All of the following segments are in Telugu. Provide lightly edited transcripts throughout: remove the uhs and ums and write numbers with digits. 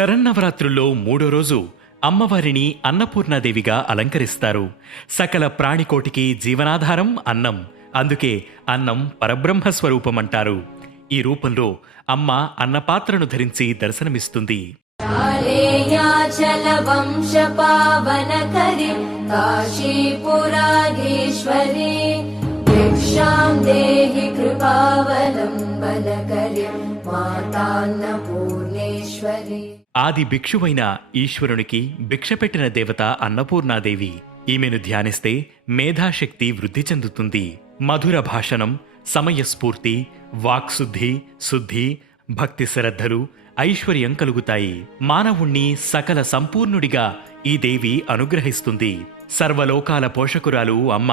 శరన్నవరాత్రుల్లో 3వ రోజు అమ్మవారిని అన్నపూర్ణాదేవిగా అలంకరిస్తారు. సకల ప్రాణికోటికి జీవనాధారం అన్నం. అందుకే అన్నం పరబ్రహ్మ స్వరూపమంటారు. ఈ రూపంలో అమ్మ అన్నపాత్రను ధరించి దర్శనమిస్తుంది. ఆది భిక్షువైన ఈశ్వరునికి భిక్ష పెట్టిన దేవత అన్నపూర్ణాదేవి. ఈమెను ధ్యానిస్తే మేధాశక్తి వృద్ధి చెందుతుంది. మధుర భాషణం, సమయస్ఫూర్తి, వాక్శుద్ధి, శుద్ధి, భక్తి శ్రద్ధలు, ఐశ్వర్యం కలుగుతాయి. మానవుణ్ణి సకల సంపూర్ణుడిగా ఈ దేవి అనుగ్రహిస్తుంది. సర్వలోకాల పోషకురాలు అమ్మ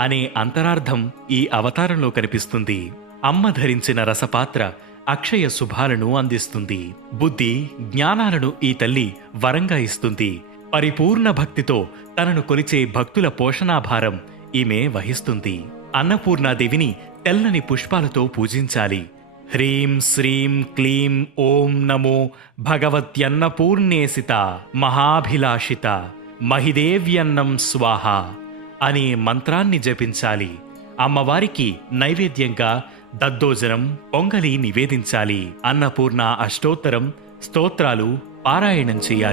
అనే అంతరార్థం ఈ అవతారంలో కనిపిస్తుంది. అమ్మ ధరించిన రసపాత్ర అక్షయ శుభాలను అందిస్తుంది. బుద్ధి, జ్ఞానాలను ఈ తల్లి వరంగా ఇస్తుంది. పరిపూర్ణ భక్తితో తనను కొలిచే భక్తుల పోషణాభారం ఈమె వహిస్తుంది. అన్నపూర్ణాదేవిని తెల్లని పుష్పాలతో పూజించాలి. హ్రీం శ్రీం క్లీం ఓం నమో భగవత్యన్నపూర్ణేసిత మహాభిలాషిత మహిదేవ్యన్నం స్వాహ అనే మంత్రాన్ని జపించాలి. అమ్మవారికి నైవేద్యంగా దద్దోజనం, పొంగలి నివేదించాలి. అన్నపూర్ణ అష్టోత్తరం, స్తోత్రాలు పారాయణం చేయాలి.